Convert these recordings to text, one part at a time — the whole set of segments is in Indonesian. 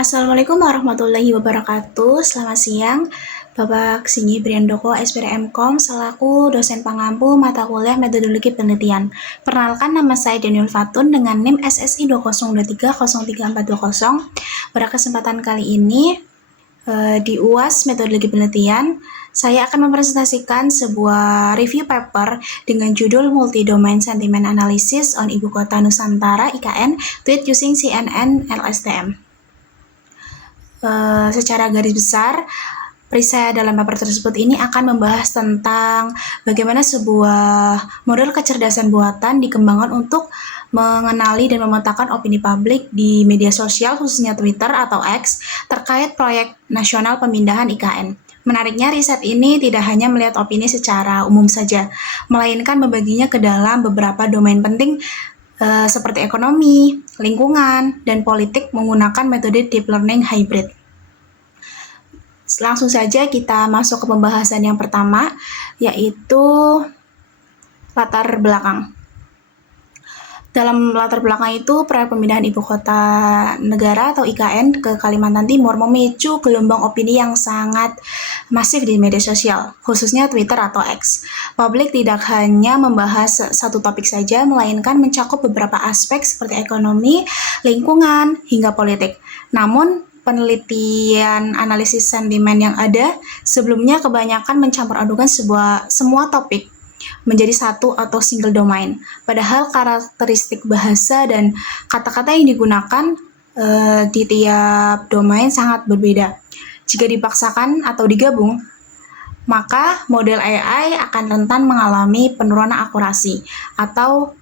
Assalamualaikum warahmatullahi wabarakatuh. Selamat siang, Bapak Singi Briandoko, SPDM-Kom, selaku dosen pengampu mata kuliah Metodologi Penelitian. Perkenalkan, nama saya Daniel Fatun dengan NIM SSI 202303420. Pada kesempatan kali ini, di UAS Metodologi Penelitian, saya akan mempresentasikan sebuah review paper dengan judul Multi-Domain Sentiment Analysis on Ibu Kota Nusantara (IKN) Tweet Using CNN LSTM. Secara garis besar, perisai dalam paper tersebut ini akan membahas tentang bagaimana sebuah model kecerdasan buatan dikembangkan untuk mengenali dan memetakan opini publik di media sosial, khususnya Twitter atau X, terkait proyek nasional pemindahan IKN. Menariknya, riset ini tidak hanya melihat opini secara umum saja, melainkan membaginya ke dalam beberapa domain penting seperti ekonomi, lingkungan, dan politik menggunakan metode deep learning hybrid. Langsung saja kita masuk ke pembahasan yang pertama, yaitu latar belakang. Dalam latar belakang itu, proyek pemindahan ibu kota negara atau IKN ke Kalimantan Timur memicu gelombang opini yang sangat masif di media sosial, khususnya Twitter atau X. Publik tidak hanya membahas satu topik saja, melainkan mencakup beberapa aspek seperti ekonomi, lingkungan, hingga politik. Namun, penelitian analisis sentimen yang ada sebelumnya kebanyakan mencampur adukan semua topik menjadi satu atau single domain. Padahal karakteristik bahasa dan kata-kata yang digunakan di tiap domain sangat berbeda. Jika dipaksakan atau digabung, maka model AI akan rentan mengalami penurunan akurasi atau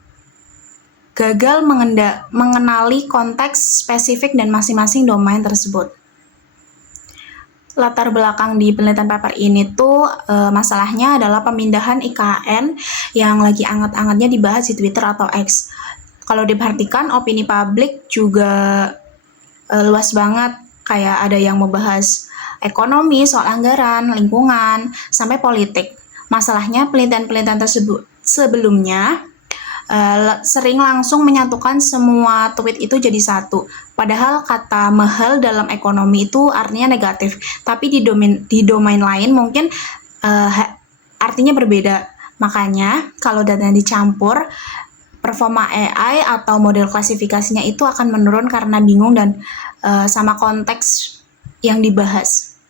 gagal mengenali konteks spesifik dan masing-masing domain tersebut. Latar belakang di penelitian paper ini tuh masalahnya adalah pemindahan IKN yang lagi anget-angetnya dibahas di Twitter atau X. Kalau diperhatikan, opini publik juga luas banget, kayak ada yang membahas ekonomi, soal anggaran, lingkungan, sampai politik. Masalahnya penelitian-penelitian tersebut sebelumnya sering langsung menyatukan semua tweet itu jadi satu. Padahal kata mahal dalam ekonomi itu artinya negatif, tapi di domain lain mungkin artinya berbeda. Makanya kalau data dicampur, performa AI atau model klasifikasinya itu akan menurun karena bingung dan sama konteks yang dibahas.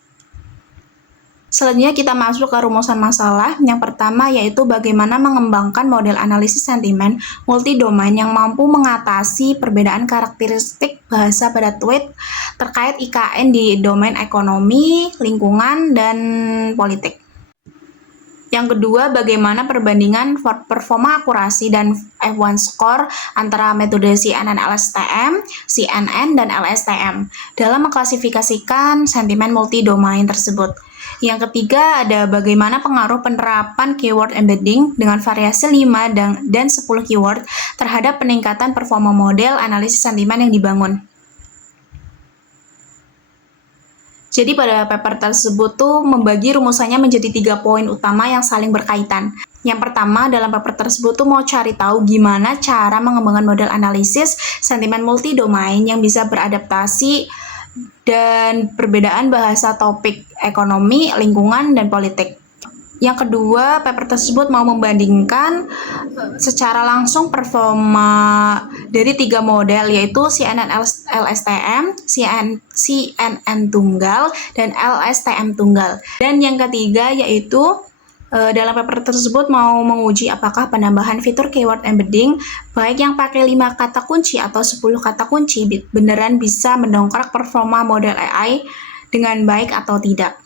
Selanjutnya kita masuk ke rumusan masalah. Yang pertama yaitu bagaimana mengembangkan model analisis sentimen multi-domain yang mampu mengatasi perbedaan karakteristik bahasa pada tweet terkait IKN di domain ekonomi, lingkungan, dan politik. Yang kedua, bagaimana perbandingan performa akurasi dan F1 score antara metode CNN-LSTM, CNN, dan LSTM dalam mengklasifikasikan sentimen multi-domain tersebut. Yang ketiga, ada bagaimana pengaruh penerapan keyword embedding dengan variasi 5 dan 10 keyword terhadap peningkatan performa model analisis sentimen yang dibangun. Jadi pada paper tersebut tuh membagi rumusannya menjadi 3 poin utama yang saling berkaitan. Yang pertama, dalam paper tersebut tuh mau cari tahu gimana cara mengembangkan model analisis sentimen multi-domain yang bisa beradaptasi dan perbedaan bahasa topik ekonomi, lingkungan, dan politik. Yang kedua, paper tersebut mau membandingkan secara langsung performa dari 3 model, yaitu CNN LSTM, CNN tunggal, dan LSTM tunggal. Dan yang ketiga yaitu dalam paper tersebut mau menguji apakah penambahan fitur keyword embedding baik yang pakai 5 kata kunci atau 10 kata kunci beneran bisa mendongkrak performa model AI dengan baik atau tidak.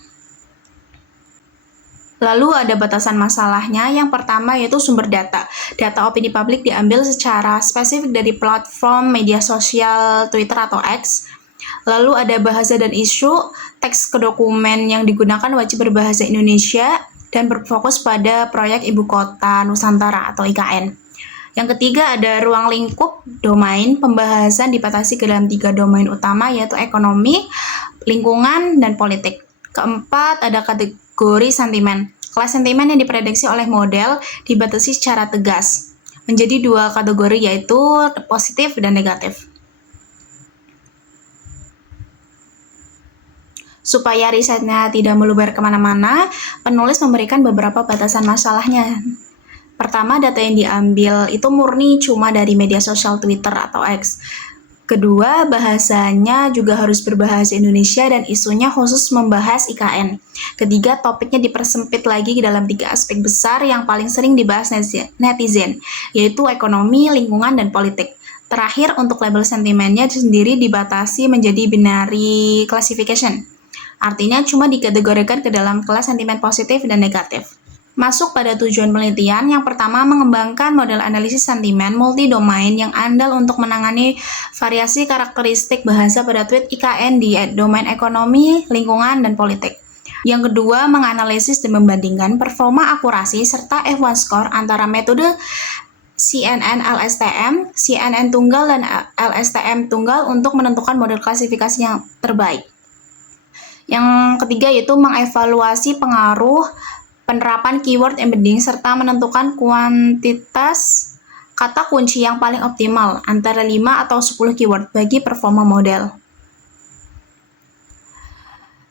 Lalu ada batasan masalahnya. Yang pertama yaitu sumber data. Data opini publik diambil secara spesifik dari platform media sosial Twitter atau X. Lalu ada bahasa dan isu. Teks ke dokumen yang digunakan wajib berbahasa Indonesia dan berfokus pada proyek Ibu Kota Nusantara atau IKN. Yang ketiga ada ruang lingkup domain. Pembahasan dibatasi ke dalam 3 domain utama yaitu ekonomi, lingkungan, dan politik. Keempat ada kategori sentimen. Kelas sentimen yang diprediksi oleh model dibatasi secara tegas menjadi 2 kategori yaitu positif dan negatif. Supaya risetnya tidak meluber kemana-mana, penulis memberikan beberapa batasan masalahnya. Pertama, data yang diambil itu murni cuma dari media sosial Twitter atau X. Kedua, bahasanya juga harus berbahasa Indonesia dan isunya khusus membahas IKN. Ketiga, topiknya dipersempit lagi dalam 3 aspek besar yang paling sering dibahas netizen, yaitu ekonomi, lingkungan, dan politik. Terakhir, untuk label sentimennya sendiri dibatasi menjadi binary classification. Artinya cuma dikategorikan ke dalam kelas sentimen positif dan negatif. Masuk pada tujuan penelitian, yang pertama mengembangkan model analisis sentimen multi-domain yang andal untuk menangani variasi karakteristik bahasa pada tweet IKN di domain ekonomi, lingkungan, dan politik. Yang kedua, menganalisis dan membandingkan performa akurasi serta F1 score antara metode CNN LSTM, CNN tunggal, dan LSTM tunggal untuk menentukan model klasifikasi yang terbaik. Yang ketiga yaitu mengevaluasi pengaruh penerapan keyword embedding serta menentukan kuantitas kata kunci yang paling optimal antara 5 atau 10 keyword bagi performa model.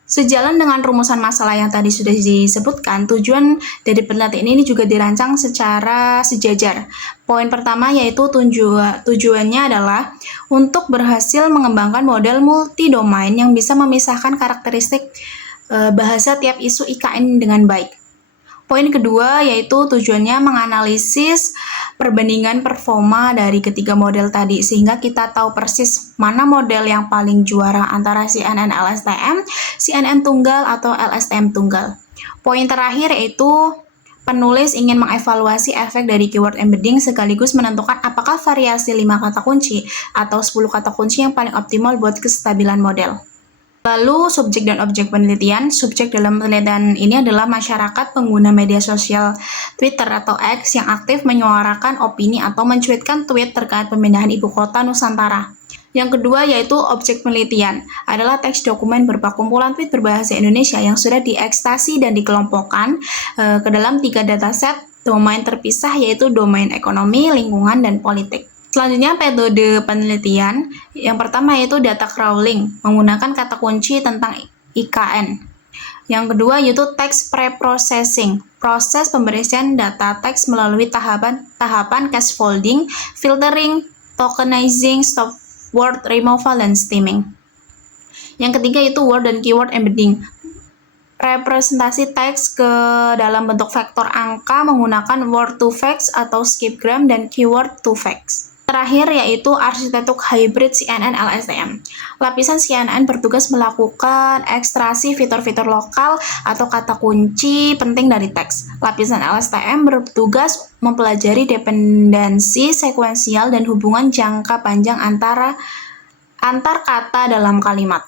Sejalan dengan rumusan masalah yang tadi sudah disebutkan, tujuan dari penelitian ini juga dirancang secara sejajar. Poin pertama yaitu tujuannya adalah untuk berhasil mengembangkan model multi-domain yang bisa memisahkan karakteristik bahasa tiap isu IKN dengan baik. Poin kedua yaitu tujuannya menganalisis perbandingan performa dari ketiga model tadi sehingga kita tahu persis mana model yang paling juara antara CNN LSTM, CNN tunggal atau LSTM tunggal. Poin terakhir yaitu penulis ingin mengevaluasi efek dari keyword embedding sekaligus menentukan apakah variasi 5 kata kunci atau 10 kata kunci yang paling optimal buat kestabilan model. Lalu, subjek dan objek penelitian. Subjek dalam penelitian ini adalah masyarakat pengguna media sosial Twitter atau X yang aktif menyuarakan opini atau mencuitkan tweet terkait pemindahan ibu kota Nusantara. Yang kedua yaitu objek penelitian, adalah teks dokumen berupa kumpulan tweet berbahasa Indonesia yang sudah diekstasi dan dikelompokkan ke dalam 3 dataset domain terpisah yaitu domain ekonomi, lingkungan, dan politik. Selanjutnya, metode penelitian. Yang pertama yaitu data crawling, menggunakan kata kunci tentang IKN. Yang kedua yaitu text preprocessing, proses pembersihan data teks melalui tahapan scaffolding, filtering, tokenizing, stop word removal, dan stemming. Yang ketiga yaitu word dan keyword embedding, representasi teks ke dalam bentuk vektor angka menggunakan word to facts atau skipgram dan keyword to facts. Terakhir yaitu arsitektur hybrid CNN LSTM. Lapisan CNN bertugas melakukan ekstraksi fitur-fitur lokal atau kata kunci penting dari teks. Lapisan LSTM bertugas mempelajari dependensi sekuensial dan hubungan jangka panjang antar kata dalam kalimat.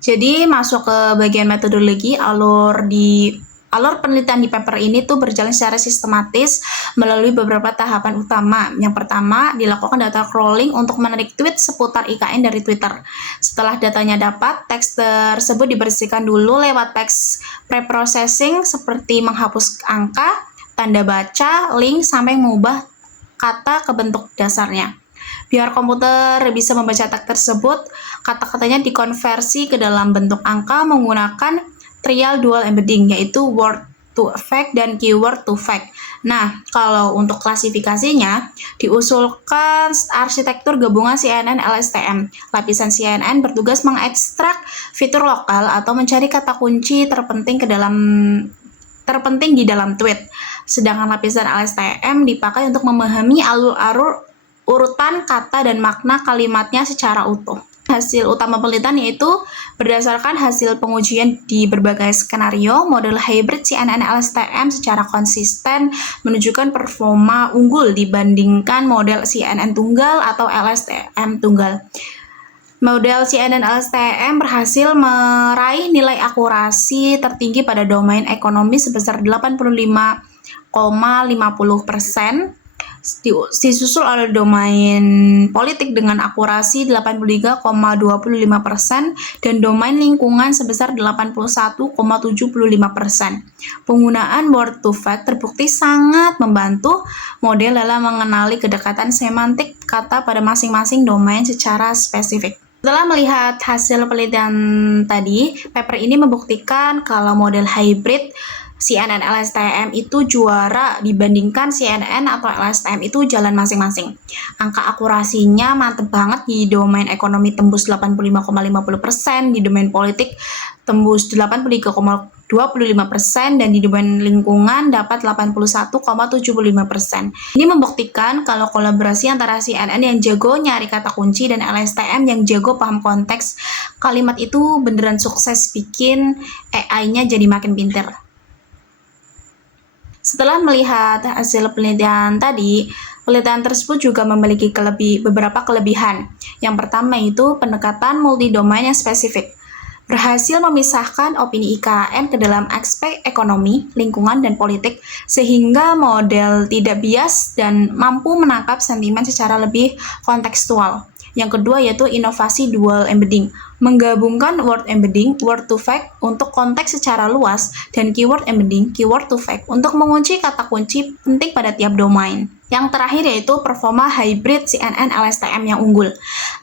Jadi masuk ke bagian metodologi. Alur penelitian di paper ini tuh berjalan secara sistematis melalui beberapa tahapan utama. Yang pertama, dilakukan data crawling untuk menarik tweet seputar IKN dari Twitter. Setelah datanya dapat, teks tersebut dibersihkan dulu lewat teks preprocessing seperti menghapus angka, tanda baca, link, sampai mengubah kata ke bentuk dasarnya. Biar komputer bisa membaca teks tersebut, kata-katanya dikonversi ke dalam bentuk angka menggunakan trial dual embedding, yaitu word to fact dan keyword to fact. Nah, kalau untuk klasifikasinya, diusulkan arsitektur gabungan CNN LSTM. Lapisan CNN bertugas mengekstrak fitur lokal atau mencari kata kunci terpenting di dalam tweet. Sedangkan lapisan LSTM dipakai untuk memahami alur-alur urutan kata dan makna kalimatnya secara utuh. Hasil utama penelitian yaitu berdasarkan hasil pengujian di berbagai skenario, model hybrid CNN LSTM secara konsisten menunjukkan performa unggul dibandingkan model CNN tunggal atau LSTM tunggal. Model CNN LSTM berhasil meraih nilai akurasi tertinggi pada domain ekonomi sebesar 85,50%. Disusul oleh domain politik dengan akurasi 83,25% dan domain lingkungan sebesar 81,75%. Penggunaan word to fact terbukti sangat membantu model dalam mengenali kedekatan semantik kata pada masing-masing domain secara spesifik. Setelah melihat hasil penelitian tadi, paper ini membuktikan kalau model hybrid CNN LSTM itu juara dibandingkan CNN atau LSTM itu jalan masing-masing. Angka akurasinya mantep banget, di domain ekonomi tembus 85,50%, di domain politik tembus 83,25%, dan di domain lingkungan dapat 81,75%. Ini membuktikan kalau kolaborasi antara CNN yang jago nyari kata kunci dan LSTM yang jago paham konteks kalimat itu beneran sukses bikin AI-nya jadi makin pinter. Setelah melihat hasil penelitian tadi, penelitian tersebut juga memiliki beberapa kelebihan. Yang pertama itu pendekatan multi-domain yang spesifik. Berhasil memisahkan opini IKN ke dalam aspek ekonomi, lingkungan, dan politik, sehingga model tidak bias dan mampu menangkap sentimen secara lebih kontekstual. Yang kedua yaitu inovasi dual embedding, menggabungkan word embedding, word to fact untuk konteks secara luas, dan keyword embedding, keyword to fact untuk mengunci kata kunci penting pada tiap domain. Yang terakhir yaitu performa hybrid CNN LSTM yang unggul.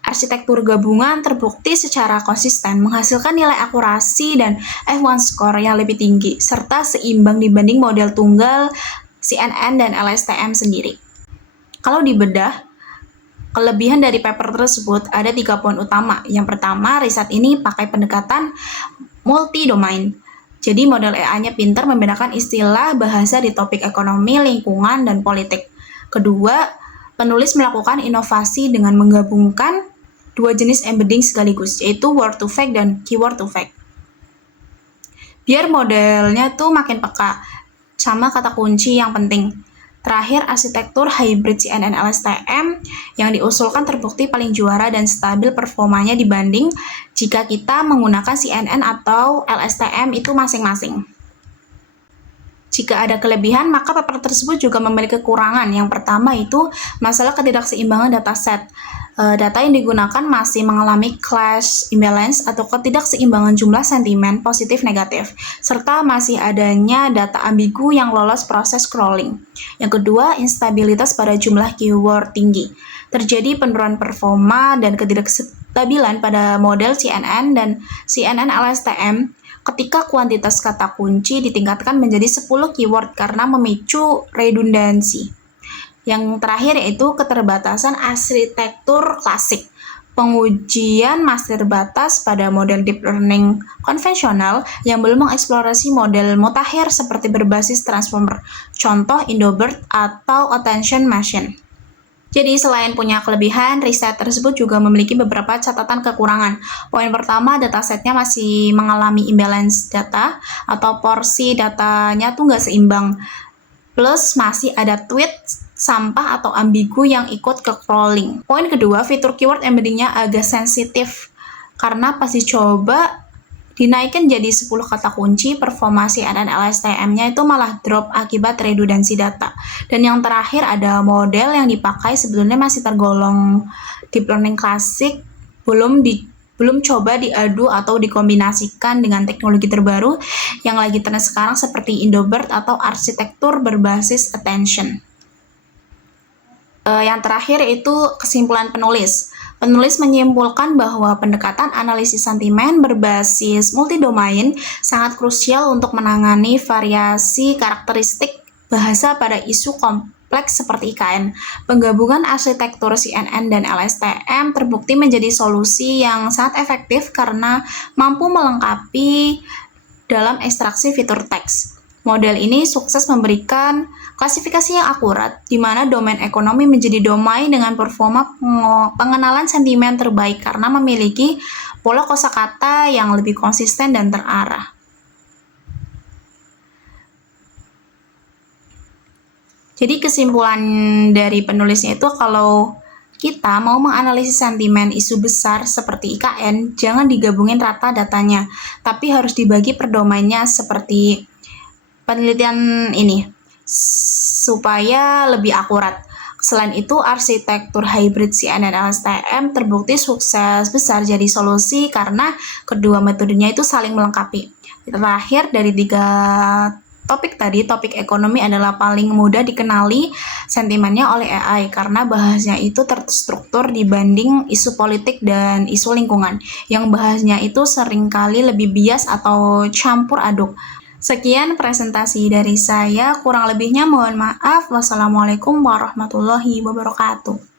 Arsitektur gabungan terbukti secara konsisten menghasilkan nilai akurasi dan F1 score yang lebih tinggi, serta seimbang dibanding model tunggal CNN dan LSTM sendiri. Kalau dibedah, kelebihan dari paper tersebut ada 3 poin utama. Yang pertama, riset ini pakai pendekatan multi-domain. Jadi model AI-nya pintar membedakan istilah bahasa di topik ekonomi, lingkungan, dan politik. Kedua, penulis melakukan inovasi dengan menggabungkan 2 jenis embedding sekaligus, yaitu word to fact dan keyword to fact. Biar modelnya tuh makin peka sama kata kunci yang penting. Terakhir, arsitektur hybrid CNN LSTM yang diusulkan terbukti paling juara dan stabil performanya dibanding jika kita menggunakan CNN atau LSTM itu masing-masing. Jika ada kelebihan, maka paper tersebut juga memiliki kekurangan. Yang pertama itu masalah ketidakseimbangan dataset. Data yang digunakan masih mengalami clash imbalance atau ketidakseimbangan jumlah sentimen positif negatif, serta masih adanya data ambigu yang lolos proses crawling. Yang kedua, instabilitas pada jumlah keyword tinggi. Terjadi penurunan performa dan ketidakstabilan pada model CNN dan CNN LSTM ketika kuantitas kata kunci ditingkatkan menjadi 10 keyword karena memicu redundansi. Yang terakhir yaitu keterbatasan arsitektur klasik. Pengujian masih terbatas pada model deep learning konvensional yang belum mengeksplorasi model mutakhir seperti berbasis transformer, contoh Indobert atau attention machine. Jadi selain punya kelebihan, riset tersebut juga memiliki beberapa catatan kekurangan. Poin pertama, datasetnya masih mengalami imbalance data atau porsi datanya tuh nggak seimbang. Plus masih ada tweet sampah atau ambigu yang ikut ke crawling. Poin kedua, fitur keyword embeddingnya agak sensitif karena pas dicoba dinaikkan jadi 10 kata kunci, performa CNN LSTM-nya itu malah drop akibat redundansi data. Dan yang terakhir ada model yang dipakai sebetulnya masih tergolong deep learning klasik, belum coba diadu atau dikombinasikan dengan teknologi terbaru yang lagi tren sekarang seperti Indobert atau arsitektur berbasis attention. Yang terakhir itu kesimpulan penulis. Penulis menyimpulkan bahwa pendekatan analisis sentimen berbasis multidomain sangat krusial untuk menangani variasi karakteristik bahasa pada isu kompleks seperti IKN. Penggabungan arsitektur CNN dan LSTM terbukti menjadi solusi yang sangat efektif karena mampu melengkapi dalam ekstraksi fitur teks. Model ini sukses memberikan klasifikasi yang akurat, di mana domain ekonomi menjadi domain dengan performa pengenalan sentimen terbaik karena memiliki pola kosakata yang lebih konsisten dan terarah. Jadi kesimpulan dari penulisnya itu kalau kita mau menganalisis sentimen isu besar seperti IKN, jangan digabungin rata datanya, tapi harus dibagi per domainnya seperti penelitian ini supaya lebih akurat. Selain itu, arsitektur hybrid CNN dan LSTM terbukti sukses besar jadi solusi karena kedua metodenya itu saling melengkapi. Terakhir, dari 3 topik ekonomi adalah paling mudah dikenali sentimennya oleh AI karena bahasnya itu terstruktur dibanding isu politik dan isu lingkungan, yang bahasnya itu seringkali lebih bias atau campur aduk. Sekian presentasi dari saya, kurang lebihnya mohon maaf. Wassalamualaikum warahmatullahi wabarakatuh.